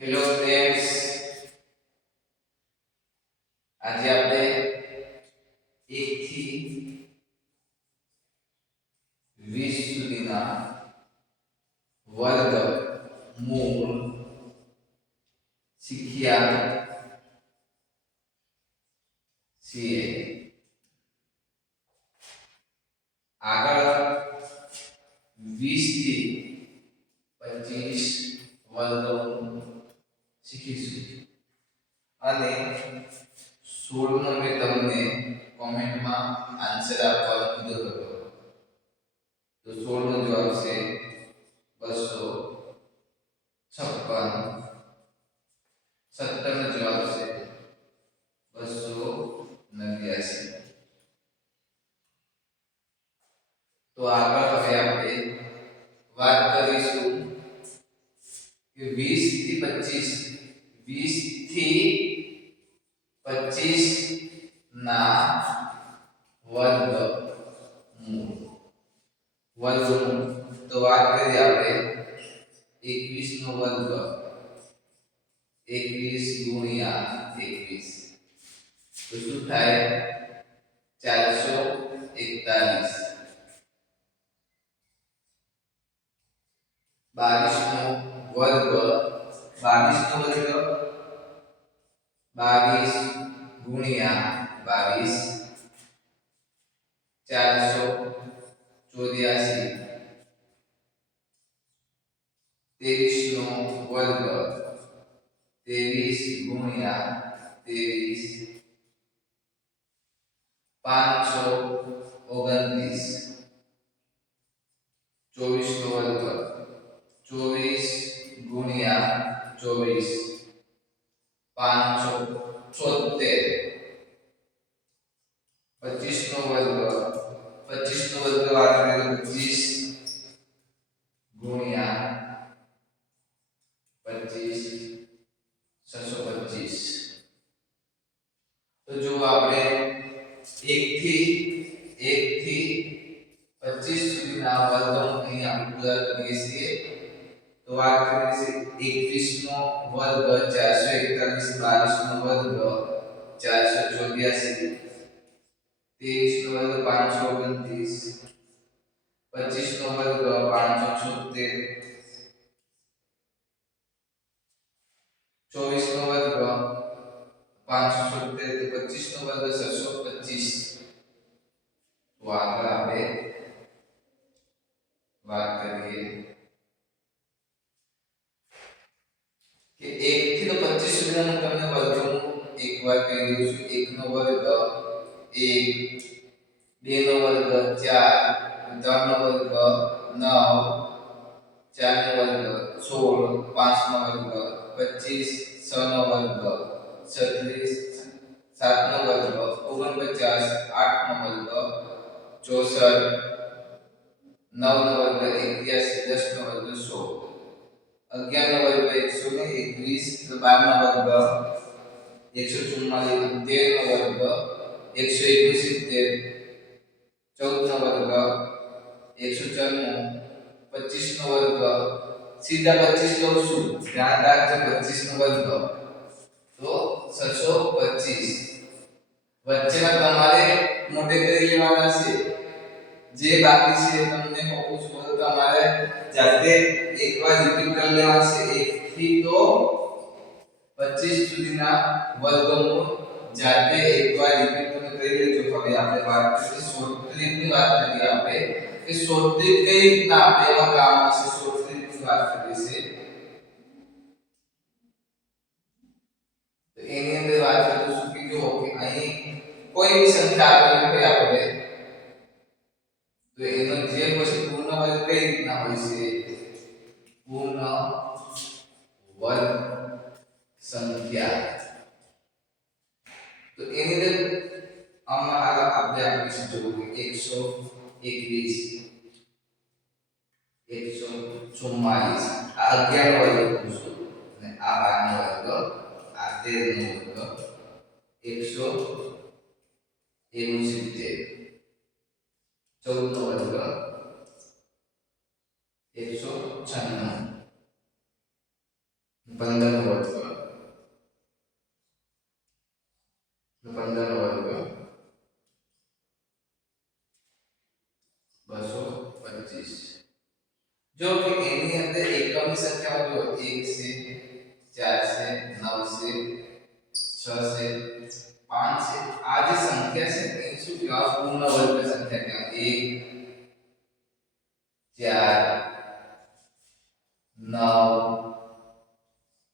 Hello friends, આજે આપણે 1 થી 20 સુધીના વર્ગ મૂળ શીખ્યા છીએ. આગળ 20 થી 25 વર્ગ શીખીશું અને 16 નો મેં તમને કોમેન્ટમાં આન્સર આપવાનો કીધો હતો. તો 16 નો જવાબ છે 256. 17 નો જવાબ છે 289. તો આગળ હવે આપણે વાત કરીશું કે 20 થી 25 ના વર્ગમૂળ. તો વાત કરીએ આપણે 21 નો વર્ગ. 21 ગુણ્યા 21 તો શું થાય? 441. 22 નો વર્ગ. 22 ગુણ્યા 22 484. 23 નો વર્ગ. 23 ગુણ્યા 23 529. 24 નો વર્ગ. 24 ગુણ્યા 24 576. 25 નો વર્ગ. 25 નો વર્ગ વાત કરીએ તો 25 ગુણ્યા 25 625. તો જો આપણે 1 થી 25 સુધીના વર્ગમૂળ અહીં આપણે પૂરા કરીએ છીએ. તો વાત કરીએ છીએ 21 નો વર્ગ 441. 22 નો વર્ગ 484. 23 નો વર્ગ 529. 25 નો વર્ગ 576. 24 નો વર્ગ 576. 25 નો વર્ગ 625. તો આગળ આપણે વાત કરીએ કે 1 થી 25 સુધીના તમને વર્ગમૂળ એકવાર કહી દઉં છું. 1 નો વર્ગ 1, 2 નો વર્ગ 4, 3 નો વર્ગ 9, 4 નો વર્ગ 16, 5 નો વર્ગ 25, 6 નો વર્ગ 36, 7 નો વર્ગ 49, 8 નો વર્ગ 64, 9 નો વર્ગ 81, 10 નો વર્ગ 16, 11 નો વર્ગ 121, 12 નો વર્ગ 144, 13 નો વર્ગ 171, 14 નો વર્ગ 194, 25 નો વર્ગ સીધા 25 લઉં છું, ધ્યાન રાખજો. 25 નો વર્ગ તો 625. વચ્ચેના તમારે મોટે કરી લેવાના છે. જે બાકી છે તમને કહું છું તો તમારે જાતે એકવાર રિપીટ કરી લેવા છે. 1 થી તો 25 સુધીના વર્ગમૂળ જાતે એકવાર રિપીટ તમે કરી લેજો. હવે આપણે વાત કરીએ શોર્ટ ટ્રીકની. વાત કરીએ આપણે કે શોર્ટ ટ્રીક કઈ રીતના આપણે એમાં કામ આવશે. શોર્ટ ટ્રીકની વાત કરીએ છે તો એની અંદર વાત કરીશું કે જો કે અહીં કોઈ બી સંખ્યા આપેલી હોય આપણે તો એનો જે પછી પૂર્ણ વર્ગ કઈ રીતના હોય છે? પૂર્ણ વર્ગ સંખ્યા. તો એની અંદર આમાં આપણે આપીશું જો કે 121, 144, આ 11 નો વર્ગ પૂછો અને આ 12 નો વર્ગ, આ 13 નો વર્ગ 169, 14 નો વર્ગ 196, 15 નો એની અંદર એકમની સંખ્યા જો 1 છે 4 છે 9 છે 6 છે 5 છે આ જે સંખ્યા છે એ શું કહેવાય પૂર્ણ વર્ગ સંખ્યા કહેવાય 1 4 9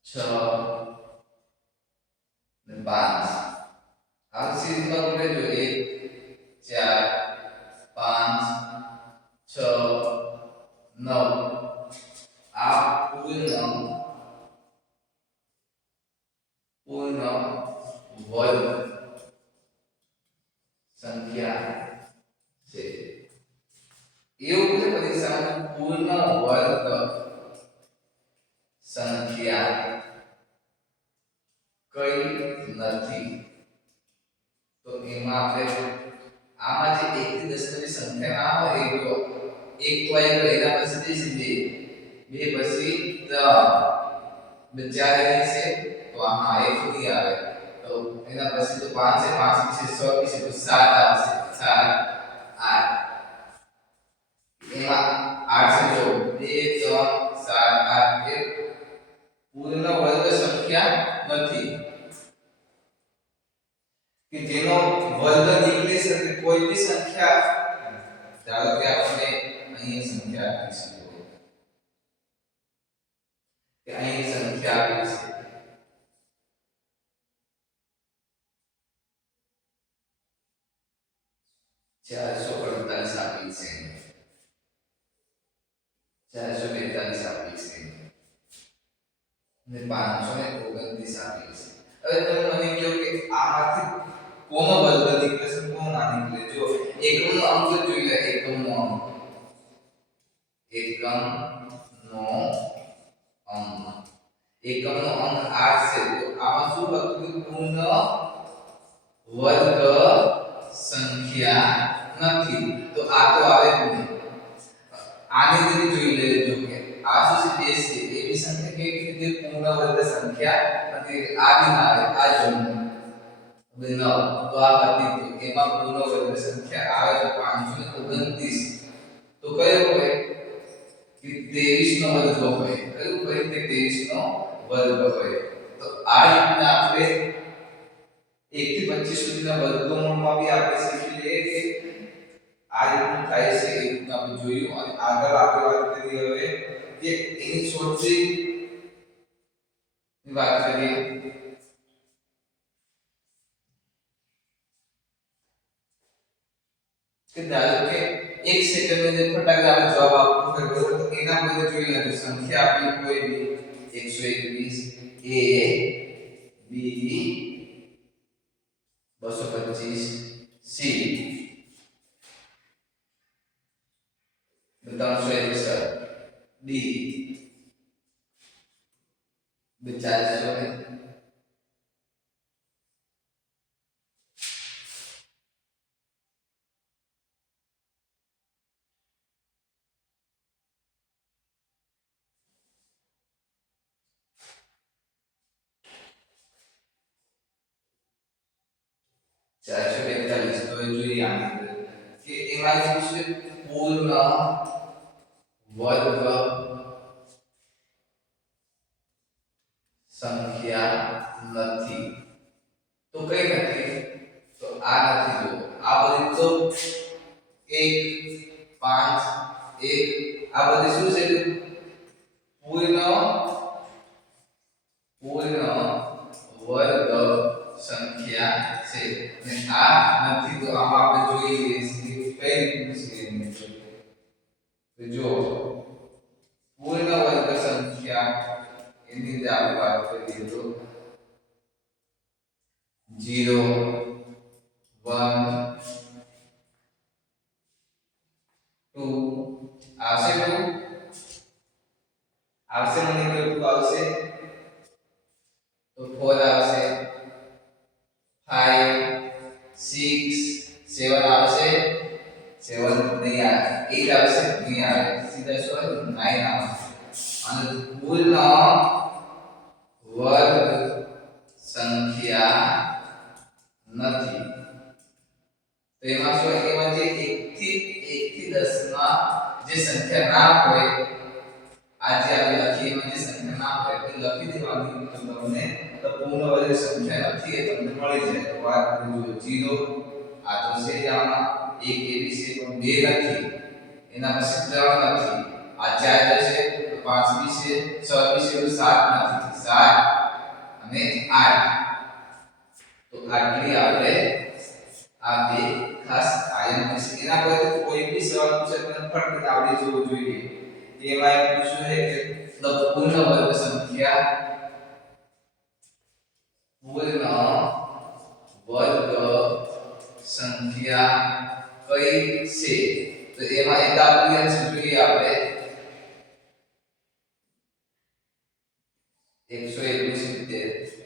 6 ને 5 આ સિરીઝમાં બોલે જો 1 4 5 6 9 આ પૂર્ણ વર્ગ સંખ્યા છે એવું કે પરીક્ષામાં પૂર્ણ વર્ગ સંખ્યા કઈ નથી તો એમાં આપણે આમાં જે 1 થી 10 ની સંખ્યા ના હોય એ જો 1 તો આવી ગયો એના પછી સીધી 2 પછી 3 બચાર એની છે તો આમાં 1 સુધી આવે તો એના પછી તો 5 છે 5 પછી 6 પછી તો 7 આવશે 7 8 એમાં 8 છે જો 2 3 7 8 એ પૂર્ણ વર્ગ સંખ્યા નથી કે જેનો વર્ગ નીકળી શકે કોઈ બી સંખ્યા ધારો કે આપણે અહીં સંખ્યા આપીશું કે અહીં સંખ્યા આપી છે 448 આપી છે 442 આપી છે ને 529 આપી છે હવે તમે મને કહો કે આમાંથી કોનો વર્ગ નીકળે છે કોનો ના નીકળે જો એકમનો અંક જોઈ લે એકમનો અંક એકમનો અંક 8 છે તો આમાં શું લખ્યું કે પૂર્ણ વર્ગ સંખ્યા નથી તો આ તો આવે જ નહીં આની રીતે જોઈ લેજો કે આ શું છે 2 છે એ બી સંખ્યા કેવી રીતે પૂર્ણ વર્ગ સંખ્યા નથી આ બી ના આવે આ જો 9 તો આ હતી તો એમાં પૂર્ણ વર્ગ સંખ્યા આવે તો 529 તો કયો હોય કે 23 નો વર્ગ હોય કયું હોય કે 23 નો વર્ગ હોય તો આ રીતના આપણે 1 થી 25 સુધીના વર્ગમૂળમાં બી આપણે શીખી લઈએ કે આ રીતનું થાય છે એ રીતનું આપણે જોયું અને આગળ આપણે વાત કરીએ હવે કે એની શોધની વાત કરીએ કે ધારો કે 1 સેકન્ડની અંદર ફટાક આપણે જવાબ આપવો હોય બરોબર તો એના બદલે જોઈ લેજો સંખ્યા આપી કોઈ બી 121 a b 225 c 361 d 400 442 તો જોઈએ આની અંદર કે એમાં શું છે પૂર્ણ વર્ગ સંખ્યા નથી તો કઈ નથી તો આ નથી જો આ બધી તો 1 5 1 આ બધી શું છે પૂર્ણ વર્ગ સંખ્યા છે અને આ નથી તો આમાં આપણે જોઈ લઈએ કઈ રીતનું છે તો જો પૂર્ણ વર્ગ સંખ્યા એની જે આપણે વાત કરીએ તો 0 1 2 આવશે મને કેટલું આવશે તો 4 આવશે 5 6 7 આવશે 7 નહીં આવે 8 આવશે નહીં આવે સીધા શું 9 આવશે અને પૂર્ણ વર્ગ સંખ્યા નથી તો એમાં શું એમાં જે 1 થી 10 માં જે સંખ્યા ના હોય આજે આપણે લખીએ એમાં જે સંખ્યા ના હોય તે લખી દેવાની તો તમને તો પૂર્ણ વર્ગ સંખ્યા નથી એ તમને મળી જાય. તો વાત કરીએ જો 0 આ તો છે જ આમાં 1 એ બી છે પણ 2 નથી એના પછી 3 નથી આ 4 છે તો 5 બી છે 6 બી છે તો 7 નથી 7 અને 8 તો આટલી આપણે આ બે ખાસ આયન છે. એના પરથી કોઈ બી સવાલ પૂછે તો ફટ આવડી જવું જોઈએ. તેમાં એ પૂછ્યું છે કે પૂર્ણ વર્ગ સંખ્યા કઈ છે? તો એમાં એક આપેલ છે જોઈએ આપણે 171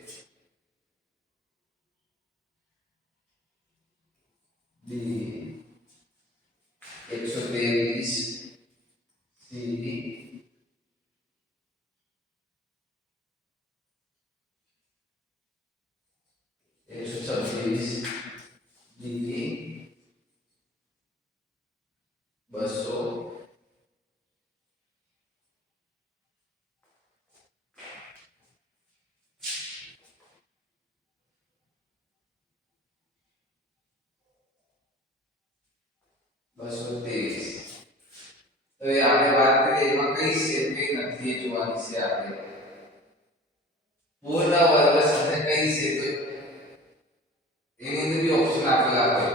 B 123 C 126 D 200 223. હવે આપણે વાત કરીએ એમાં કઈ છે કઈ નથી એ જોવાની છે. આપણે પૂર્ણ વર્ગ સંખ્યા કઈ છે તો એની અંદર બી ઓપ્શન આપેલા હોય.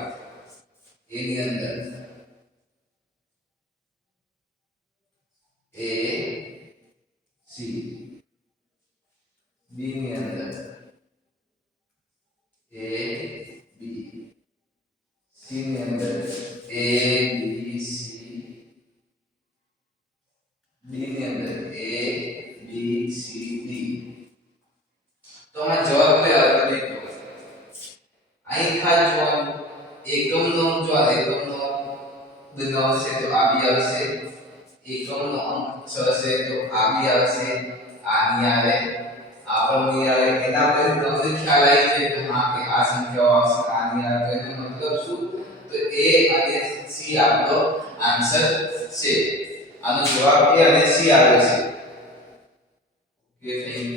એની અંદર A C B ની અંદર A B C ની અંદર A B C D ની અંદર A B C D. તો આમાં જવાબ કયો આવે તો દેખો અહીં ખાસ જોવાનું એકમનો જો આ એકમનો બિંદુ છે તો આ બી આવશે. એકમનો અંક 6 છે તો આ બી આવશે. આ ની આવે આ પણ ની આવે. એના પરથી તમને ખ્યાલ આવી જાય કે હા કે આ સંખ્યાઓ આવશે આ ની આવે. તો એનો મતલબ શું? તો A અને C આપણો આન્સર છે. આનો જવાબ A અને C આવે છે. Okay thank you.